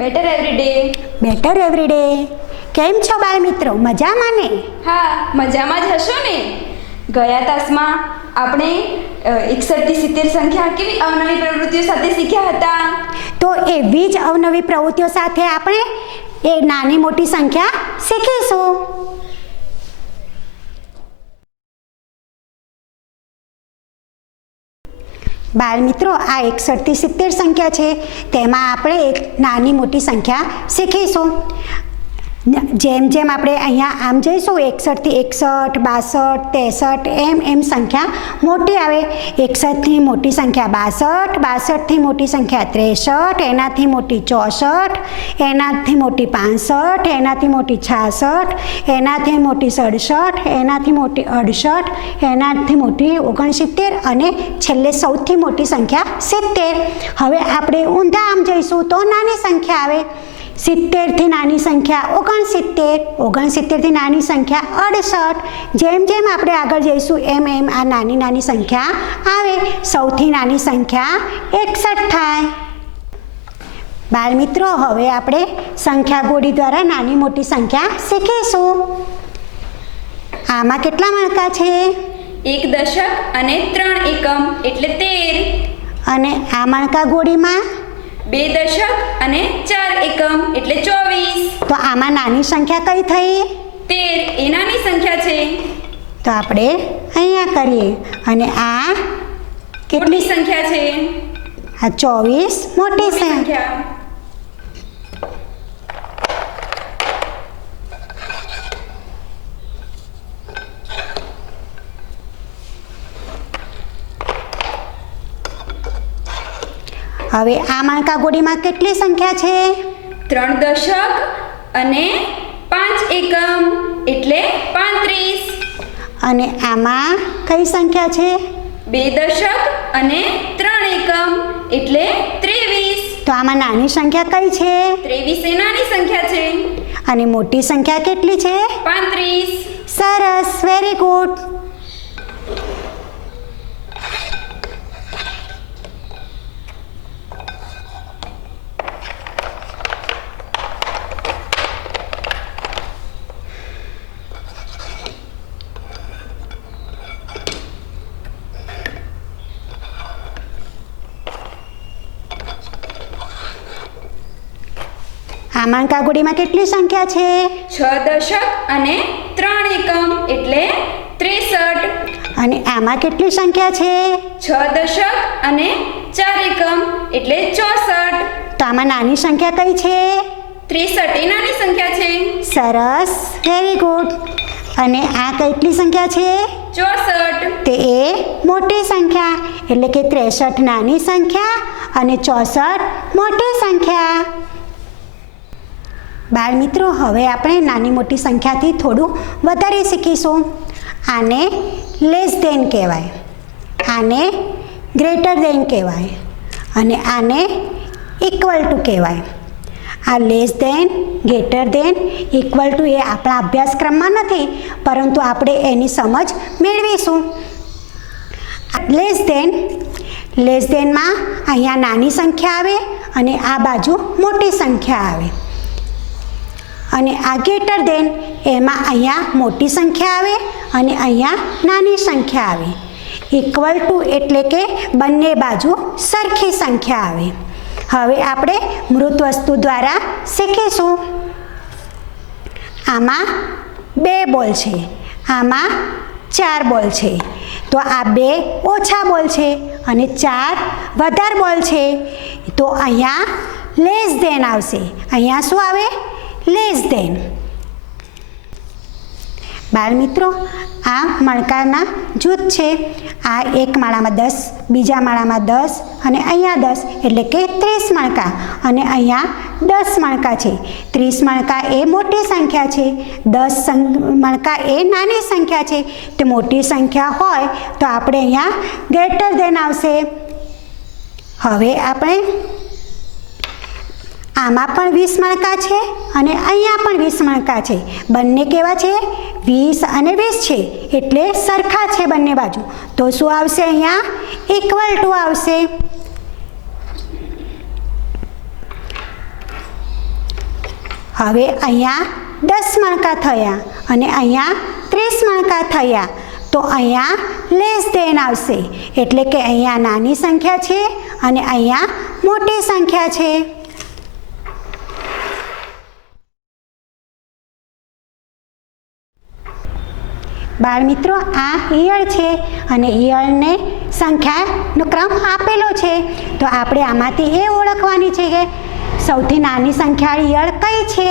Better every day. Better every day. કેમ છો બાળ મિત્રો, મજામાં ને? હા, મજામાં જ હશો ને. ગયા તાસમાં આપણે 61 થી 70 સંખ્યા કેવી અવનવી પ્રવૃત્તિઓ સાથે શીખ્યા હતા. તો એવી જ અવનવી પ્રવૃત્તિઓ સાથે આપણે એ નાની મોટી સંખ્યા શીખીશું. બાળ મિત્રો, આ 61 થી 70 સંખ્યા છે, તેમાં આપણે એક નાની મોટી સંખ્યા શીખીશું. જેમ જેમ આપણે અહીંયા આમ જઈશું 61 થી 61, 62, 63 એમ સંખ્યા મોટી આવે. 61 થી મોટી સંખ્યા 62, 62 થી મોટી સંખ્યા 63, એનાથી મોટી 64, એનાથી મોટી 65, એનાથી મોટી 66, એનાથી મોટી 67, એનાથી મોટી 68, એનાથી મોટી 69 અને છેલ્લે સૌથી મોટી સંખ્યા 70. હવે આપણે ઊંધા આમ જઈશું તો નાની સંખ્યા આવે. 70 થી નાની સંખ્યા 69, 69 થી નાની સંખ્યા 68. જેમ જેમ આપણે આગળ જઈશું એમ એમ આ નાની નાની સંખ્યા આવે. સૌથી નાની સંખ્યા 61 થાય. બાળ મિત્રો, હવે આપણે સંખ્યા ગોળી દ્વારા નાની મોટી સંખ્યા શીખીશું. આમાં કેટલા મણકા છે? 1 દશક અને 3 એકમ એટલે 13. અને આ મણકા ગોળીમાં 2 દશક અને 4 એકમ એટલે 24. તો આમાં નાની સંખ્યા કઈ થઈ? 13 એ નાની સંખ્યા છે. તો આપણે અહીંયા કરીએ. અને આ કેટલી સંખ્યા છે? આ 24 મોટી સંખ્યા. હવે આ મણકા ગોળીમાં કેટલી સંખ્યા છે? 3 દશક અને 5 એકમ એટલે 35. અને આમાં કઈ સંખ્યા છે? 2 દશક અને 3 એકમ એટલે 23. તો આમાં નાની સંખ્યા કઈ છે? 23 એ નાની સંખ્યા છે. અને મોટી સંખ્યા કેટલી છે? 35. સરસ, વેરી ગુડ. આ મણકા ગોળીમાં કેટલી સંખ્યા છે? 6 દશક અને 3 એકમ એટલે 63. અને આમાં કેટલી સંખ્યા છે? 6 દશક અને 4 એકમ એટલે 64. તો આમાં નાની સંખ્યા કઈ છે? 63 એ નાની સંખ્યા છે. સરસ, વેરી ગુડ. અને આ કેટલી સંખ્યા છે? 64. તે એ મોટી સંખ્યા એટલે કે 63 નાની સંખ્યા અને 64 મોટી સંખ્યા. બાળ મિત્રો, હવે આપણે નાની મોટી સંખ્યાથી થોડું વધારે શીખીશું. આને લેસ ધેન કહેવાય, આને ગ્રેટર ધેન કહેવાય અને આને ઇક્વલ ટુ કહેવાય. આ less than, greater than, equal to એ આપણા અભ્યાસક્રમમાં નથી, પરંતુ આપણે એની સમજ મેળવીશું. લેસ ધેનમાં અહીંયા નાની સંખ્યા આવે અને આ બાજુ મોટી સંખ્યા આવે. અને આ ગ્રેટર ધેન, એમાં અહીંયા મોટી સંખ્યા આવે અને અહીંયા નાની સંખ્યા આવે. ઇક્વલ ટુ એટલે કે બંને બાજુ સરખી સંખ્યા આવે. હવે આપણે મૃત વસ્તુ દ્વારા શીખીશું. આમાં 2 બોલ છે, આમાં 4 બોલ છે. તો આ 2 ઓછા બોલ છે અને 4 વધારે બોલ છે. તો અહીંયા લેસ ધેન આવશે. અહીંયા શું આવે? Less than. બાળ મિત્રો, આ મણકાના જૂથ છે. આ એક માળામાં 10, બીજા માળામાં 10 અને અહીંયા 10 એટલે કે 30 મણકા. અને અહીંયા 10 મણકા છે. 30 મણકા એ મોટી સંખ્યા છે, 10 મણકા એ નાની સંખ્યા છે. તે મોટી સંખ્યા હોય તો આપણે અહીંયા ગ્રેટર ધેન આવશે. હવે આપણે આમાં પણ 20 મણકા છે અને અહીંયા પણ 20 મણકા છે. બંને કેવા છે? 20 અને 20 છે એટલે સરખા છે બંને બાજુ. તો શું આવશે? અહીંયા ઇક્વલ ટુ આવશે. હવે અહીંયા 10 મણકા થયા અને અહીંયા 30 મણકા થયા, તો અહીંયા લેસ ધેન આવશે, એટલે કે અહીંયા નાની સંખ્યા છે અને અહીંયા મોટી સંખ્યા છે. બાળમિત્રો, આ ઈયળ છે અને ઈયળને સંખ્યાનો ક્રમ આપેલો છે, તો આપણે આમાંથી એ ઓળખવાની છે કે સૌથી નાની સંખ્યાવાળી ઈયળ કઈ છે.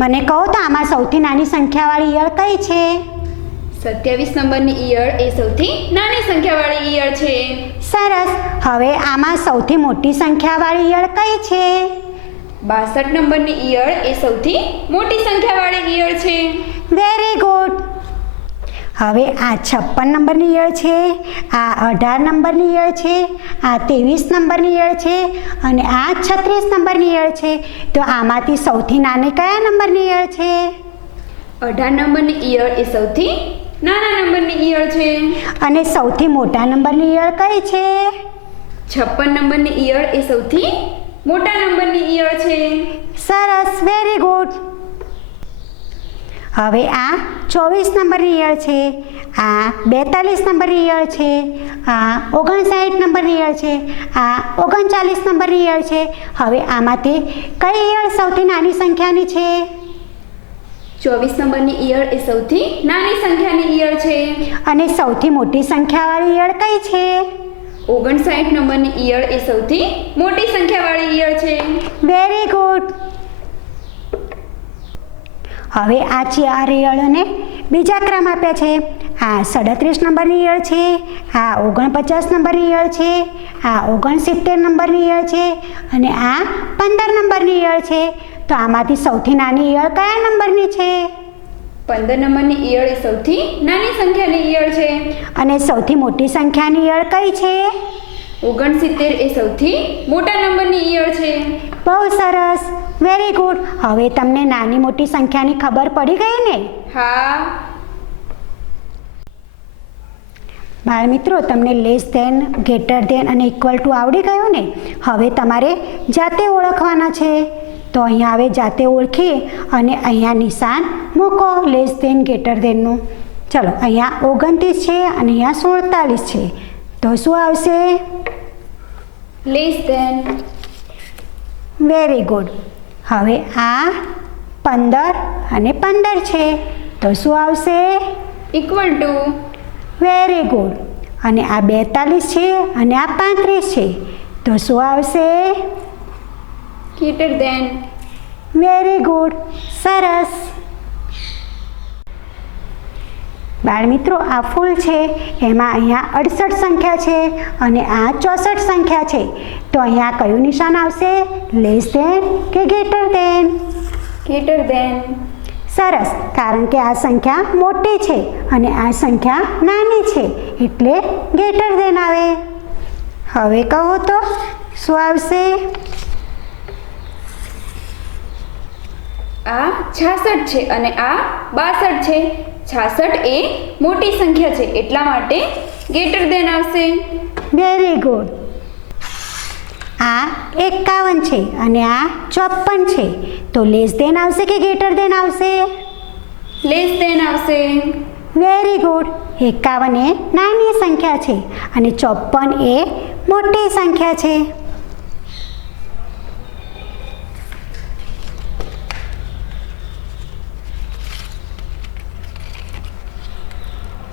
મને કહો તો આમાં સૌથી નાની સંખ્યાવાળી ઈયળ કઈ છે? 27 નંબરની ઈયળ એ સૌથી નાની સંખ્યાવાળી ઈયળ છે. સરસ. હવે આમાં સૌથી મોટી સંખ્યાવાળી ઈયળ કઈ છે? 62 નંબરની ઈયળ એ સૌથી મોટી સંખ્યાવાળી ઈયળ છે. Very good. હવે આ 56 નંબરની ઈયળ છે, આ 18 નંબરની ઈયળ છે, આ 23 નંબરની ઈયળ છે અને આ 36 નંબરની ઈયળ છે, તો આમાંથી સૌથી નાની કયા નંબરની ઈયળ છે? 18 નંબરની ઈયળ એ સૌથી નાના નંબરની ઈયળ છે. અને સૌથી મોટા નંબરની ઈયળ કઈ છે? 56 નંબરની ઈયળ એ સૌથી મોટા નંબરની ઈયળ છે. સરસ, વેરી ગુડ. હવે આ 24 નંબરની ઈયળ છે, આ 42 નંબરની ઈયળ છે, આ 59 નંબરની ઈયળ છે, આ 39 નંબરની ઈયળ છે. હવે આમાંથી કઈ ઈયળ સૌથી નાની સંખ્યાની છે? 24 નંબરની ઈયળ એ સૌથી નાની સંખ્યાની ઈયળ છે. અને સૌથી મોટી સંખ્યાવાળી ઈયળ કઈ છે? 59 નંબરની ઈયળ એ સૌથી મોટી સંખ્યાવાળી ઈયળ છે. Very good. હવે આ 4 ઈયળોને બીજા ક્રમ આપ્યા છે. આ 37 નંબરની ઈયળ છે, આ 49 નંબરની ઈયળ છે, આ 69 નંબરની ઈયળ છે અને આ 15 નંબરની ઈયળ છે. તો આમાંથી સૌથી નાની ઈયળ કયા નંબરની છે? 15 નંબરની ઈયળ એ સૌથી નાની સંખ્યાની ઈયળ છે. અને સૌથી મોટી સંખ્યાની ઈયળ કઈ છે? 69 એ સૌથી મોટા નંબરની ઈયળ છે. બહુ સરસ, વેરી ગુડ. હવે તમને નાની મોટી સંખ્યાની ખબર પડી ગઈ ને? હા. બાળમિત્રો, તમને લેસ ધેન, ગ્રેટર ધેન અને ઇક્વલ ટુ આવડી ગયું ને? હવે તમારે જાતે ઓળખવાના છે. તો અહીંયા હવે જાતે ઓળખી અને અહીંયા નિશાન મૂકો લેસ ધેન, ગ્રેટર ધેનનું. ચલો, અહીંયા 29 છે અને અહીંયા 47 છે, તો શું આવશે? Less than. Very good. હવે આ 15 અને 15 છે, તો શું આવશે? Equal to. Very good. અને આ 42 છે અને આ 35 છે, તો શું આવશે? Greater than. Very good. સરસ. બાળમિત્રો, આ ફૂલ છે, એમાં અહીંયા 68 સંખ્યા છે અને આ 64 સંખ્યા છે, તો અહીંયા કયું નિશાન આવશે? લેસ ધેન કે ગ્રેટર ધેન? Greater than. સરસ, કારણ કે આ સંખ્યા મોટી છે અને આ સંખ્યા નાની છે, એટલે ગ્રેટર ધેન આવે. હવે કહો તો શું આવશે? આ 66 છે અને આ 62 છે. 66 એ મોટી સંખ્યા છે, એટલા માટે ગ્રેટર ધેન આવશે. Very good. આ 51 છે અને આ 54 છે, તો લેસ ધેન આવશે કે ગ્રેટર ધેન આવશે? લેસ ધેન આવશે. Very good. 51 એ નાની સંખ્યા છે અને 54 એ મોટી સંખ્યા છે.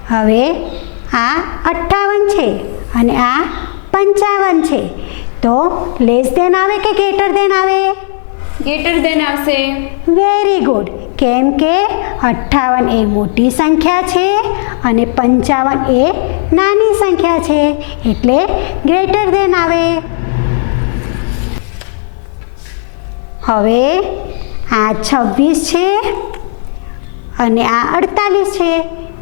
હવે આ 58 છે અને આ 55 છે, તો લેસ ધેન આવે કે ગ્રેટર ધેન આવે? ગ્રેટર ધેન આવશે. Very good. કેમ કે 58 એ મોટી સંખ્યા છે અને 55 એ નાની સંખ્યા છે, એટલે ગ્રેટર ધેન આવે. હવે આ 26 છે અને આ 48 છે,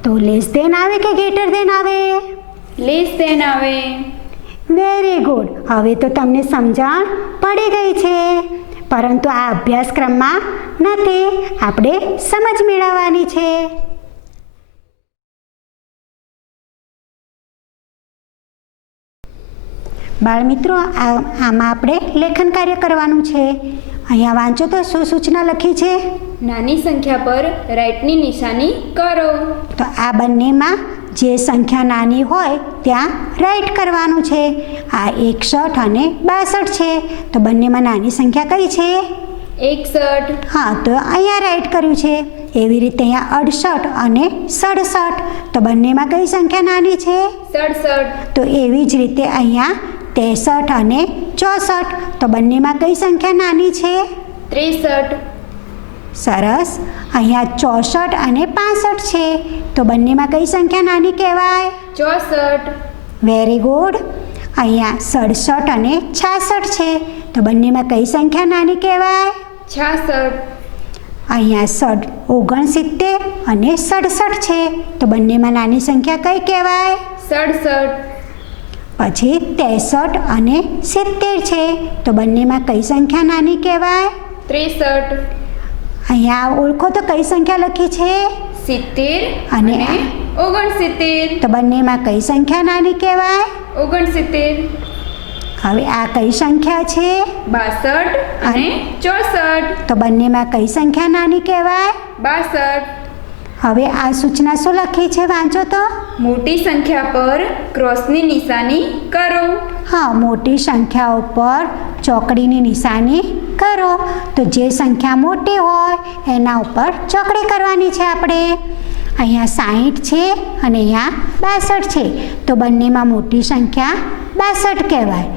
તો લેસ ધેન આવે કે ગ્રેટર ધેન આવે? લેસ ધેન આવે. Very good. હવે તો તમને સમજણ પડી ગઈ છે, પરંતુ આ અભ્યાસક્રમમાં નથી, આપણે સમજ મેળવવાની છે. બાળમિત્રો, આમાં આપણે લેખન કાર્ય કરવાનું છે. અહીંયા વાંચો તો શું સૂચના લખી છે? નાની સંખ્યા પર રાઈટની નિશાની કરો. તો આ બંનેમાં જે સંખ્યા નાની હોય ત્યાં રાઈટ કરવાનું છે. આ 61 અને 62 છે, તો બંનેમાં નાની સંખ્યા કઈ છે? 61. હા, તો અહીંયા રાઈટ કર્યું છે. એવી રીતે અહીંયા 68 અને 67, તો બંનેમાં કઈ સંખ્યા નાની છે? 67. તો એવી જ રીતે અહીંયા 63 અને 64, તો બંનેમાં કઈ સંખ્યા નાની છે? 63. સરસ. અહીંયા 64 અને 65 છે, તો બંનેમાં કઈ સંખ્યા નાની કહેવાય? 64. Very good. અહીંયા 67 અને 66 છે, તો બંનેમાં કઈ સંખ્યા નાની કહેવાય? 66. અહીંયા 69 અને 67 છે, તો બંનેમાં નાની સંખ્યા કઈ કહેવાય? 67. પછી 63 અને 70 છે, તો બંનેમાં કઈ સંખ્યા નાની કહેવાય? 63. અહીંયા ઓળખો તો કઈ સંખ્યા લખી છે? 70 અને અને 69. તો બંનેમાં કઈ સંખ્યા નાની કહેવાય? 69. હવે આ કઈ સંખ્યા છે? 62 અને 64. તો બંનેમાં કઈ સંખ્યા નાની કહેવાય? 62. હવે આ સૂચના શું લખી છે? વાંચો તો. મોટી સંખ્યા પર ક્રોસની નિશાની કરો. હા, મોટી સંખ્યા ઉપર ચોકડીની નિશાની કરો. તો જે સંખ્યા મોટી હોય એના ઉપર ચોકડી કરવાની છે આપણે. અહીંયા 60 છે અને અહીંયા 62 છે, તો બંનેમાં મોટી સંખ્યા 62 કહેવાય.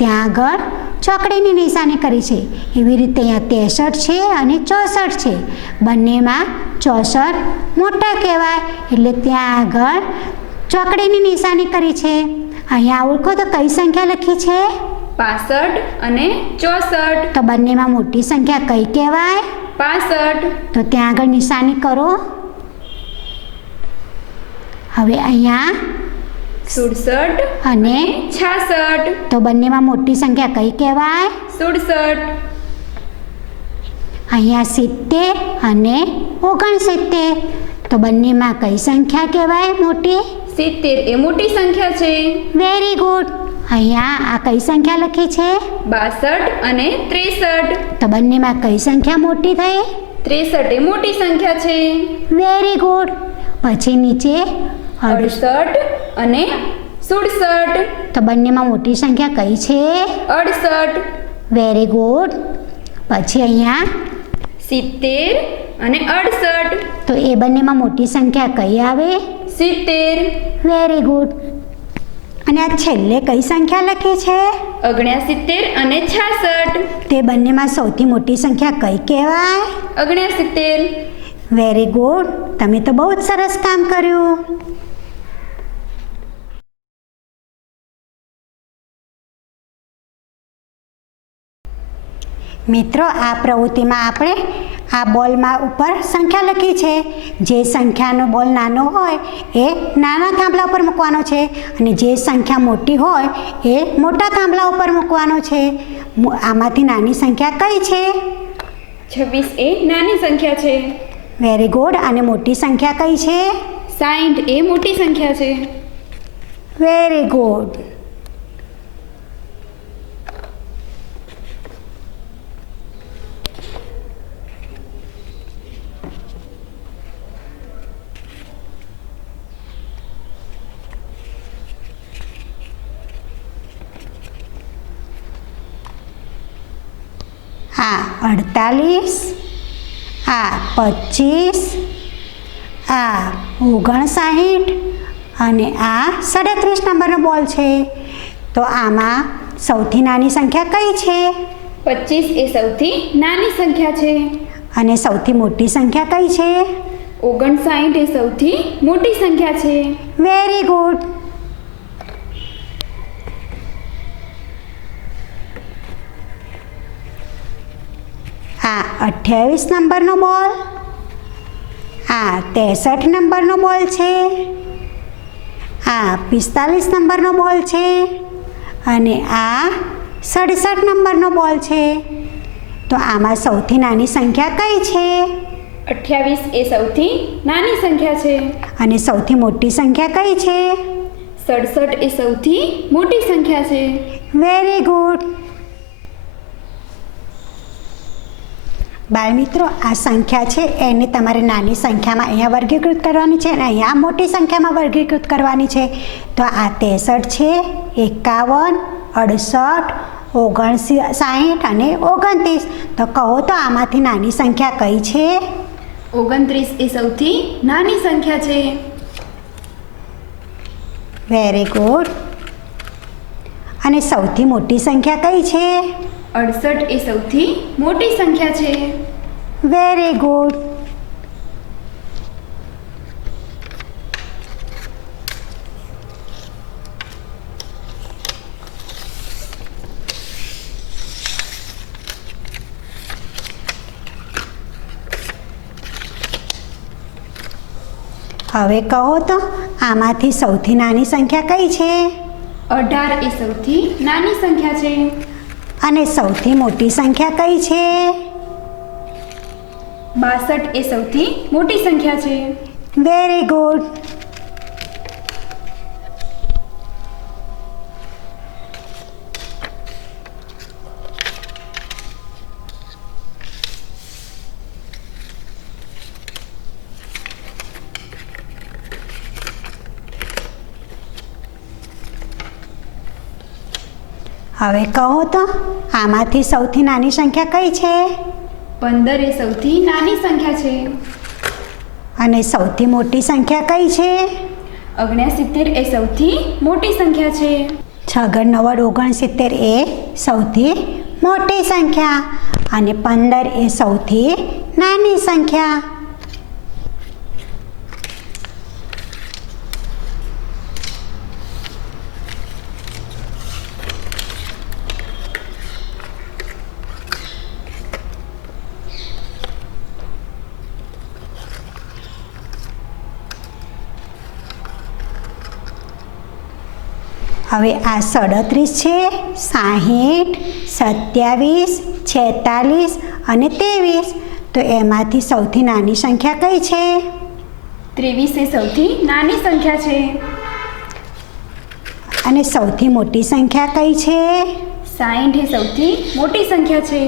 ત્યાં આગળ ચોકડીની નિશાની કરી છે. એવી રીતે અહીંયા 63 છે અને 64 છે, બંનેમાં 64 મોટા કહેવાય, એટલે ત્યાં આગળ ચોકડીની નિશાની કરી છે. અહીંયા ઓળખો તો કઈ સંખ્યા લખી છે? 65 અને 64. તો બંનેમાં મોટી સંખ્યા કઈ કહેવાય? 65. તો ત્યાં આગળ નિશાની કરો. હવે અહીંયા 67 અને 66. તો બંનેમાં મોટી સંખ્યા કઈ કહેવાય? 67. અહીંયા 70 અને 69, તો બંનેમાં કઈ સંખ્યા કહેવાય મોટી? 70 એ મોટી સંખ્યા છે. Very good. અહીંયા આ કઈ સંખ્યા લખી છે? 62 અને 63. તો બંનેમાં કઈ સંખ્યા મોટી થઈ? 63 એ મોટી સંખ્યા છે. Very good. પછી નીચે 68 અને 67. તો બંનેમાં મોટી સંખ્યા કઈ છે? 68. Very good. પછી અહીંયા 70 અને 68. તો એ બંનેમાં મોટી સંખ્યા કઈ આવે? 70. Very good. અને આ છેલ્લે કઈ સંખ્યા લખી છે? 69 અને 66. તે બંનેમાં સૌથી મોટી સંખ્યા કઈ કહેવાય? 69. Very good. તમે તો બહુ જ સરસ કામ કર્યું. મિત્રો, આ પ્રવૃત્તિમાં આપણે આ બોલમાં ઉપર સંખ્યા લખી છે. જે સંખ્યાનો બોલ નાનો હોય એ નાના થાંભલા ઉપર મૂકવાનો છે, અને જે સંખ્યા મોટી હોય એ મોટા થાંભલા ઉપર મૂકવાનો છે. આમાંથી નાની સંખ્યા કઈ છે? 26 એ નાની સંખ્યા છે. Very good. અને મોટી સંખ્યા કઈ છે? 60 એ મોટી સંખ્યા છે. Very good. આ 48, આ 25, આ 59 અને આ 37 નંબરનો બોલ છે. તો આમાં સૌથી નાની સંખ્યા કઈ છે? 25 એ સૌથી નાની સંખ્યા છે. અને સૌથી મોટી સંખ્યા કઈ છે? 59 એ સૌથી મોટી સંખ્યા છે. Very good. આ 28 નંબરનો બોલ, આ 63 નંબરનો બોલ છે, આ 45 નંબરનો બોલ છે, અને આ 67 નંબરનો બોલ છે. તો આમાં સૌથી નાની સંખ્યા કઈ છે? 28 એ સૌથી નાની સંખ્યા છે. અને સૌથી મોટી સંખ્યા કઈ છે? 67 એ સૌથી મોટી સંખ્યા છે. Very good. બાળમિત્રો, આ સંખ્યા છે એને તમારે નાની સંખ્યામાં અહીંયા વર્ગીકૃત કરવાની છે અને અહીંયા મોટી સંખ્યામાં વર્ગીકૃત કરવાની છે. તો આ 63 છે, 51, 68, 59 અને 29. તો કહો તો આમાંથી નાની સંખ્યા કઈ છે? 29 એ સૌથી નાની સંખ્યા છે. Very good. અને સૌથી મોટી સંખ્યા કઈ છે? 68 એ સૌથી મોટી સંખ્યા છે. Very good. હવે કહો તો આમાંથી સૌથી નાની સંખ્યા કઈ છે? 18 એ સૌથી નાની સંખ્યા છે. અને સૌથી મોટી સંખ્યા કઈ છે? 62 એ સૌથી મોટી સંખ્યા છે. Very good. હવે કહો તો આમાંથી સૌથી નાની સંખ્યા કઈ છે? 15 એ સૌથી નાની સંખ્યા છે. અને સૌથી મોટી સંખ્યા કઈ છે? 69 એ સૌથી મોટી સંખ્યા છે. 6 × 9 = 69 એ સૌથી મોટી સંખ્યા અને 15 એ સૌથી નાની સંખ્યા. હવે આ 37 છે, 60, 27, 46 અને 23. તો એમાંથી સૌથી નાની સંખ્યા કઈ છે? 23 એ સૌથી નાની સંખ્યા છે. અને સૌથી મોટી સંખ્યા કઈ છે? 60 એ સૌથી મોટી સંખ્યા છે.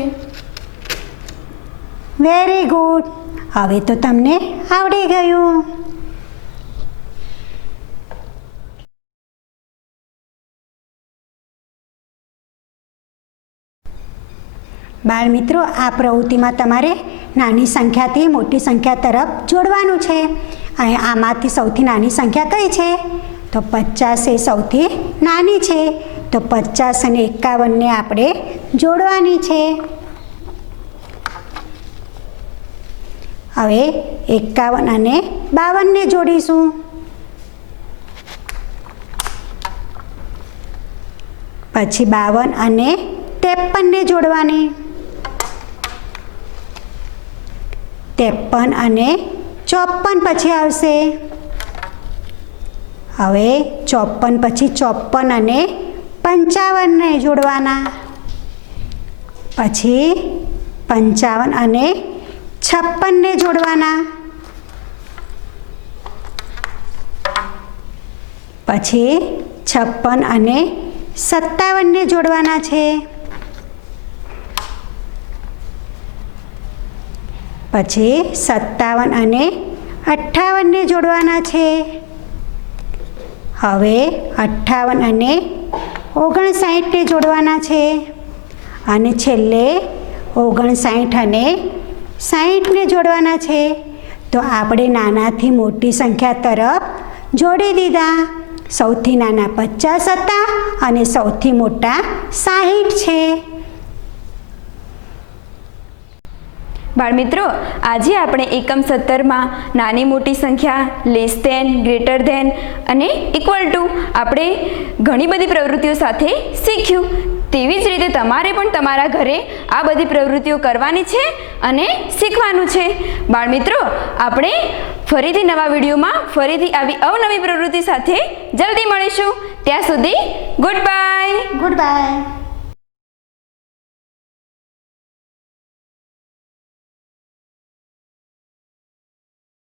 Very good. હવે તો તમને આવડી ગયું. બાળમિત્રો, આ પ્રવૃત્તિમાં તમારે નાની સંખ્યાથી મોટી સંખ્યા તરફ જોડવાનું છે. અને આમાંથી સૌથી નાની સંખ્યા કઈ છે? તો 50 એ સૌથી નાની છે. તો 50 અને 51ને આપણે જોડવાની છે. હવે 51 અને 52ને જોડીશું. પછી 52 અને 53ને જોડવાની. 53 અને 54 પછી આવશે. હવે 54 પછી 54 અને 55ને જોડવાના. પછી 55 અને 56ને જોડવાના. પછી 56 અને 57ને જોડવાના છે. પછી 57 અને 58ને જોડવાના છે. હવે 58 અને 59ને જોડવાના છે. અને છેલ્લે 59 અને 60ને જોડવાના છે. તો આપણે નાનાથી મોટી સંખ્યા તરફ જોડી દીધા. સૌથી નાના 50 હતા અને સૌથી મોટા 60 છે. બાળમિત્રો, આજે આપણે એકમ 17માં નાની મોટી સંખ્યા, લેસ ધેન, ગ્રેટર ધેન અને ઇક્વલ ટુ આપણે ઘણી બધી પ્રવૃત્તિઓ સાથે શીખ્યું. તેવી જ રીતે તમારે પણ તમારા ઘરે આ બધી પ્રવૃત્તિઓ કરવાની છે અને શીખવાનું છે. બાળમિત્રો, આપણે ફરીથી નવા વિડીયોમાં ફરીથી આવી અવનવી પ્રવૃત્તિ સાથે જલ્દી મળીશું. ત્યાં સુધી ગુડ બાય. Good bye.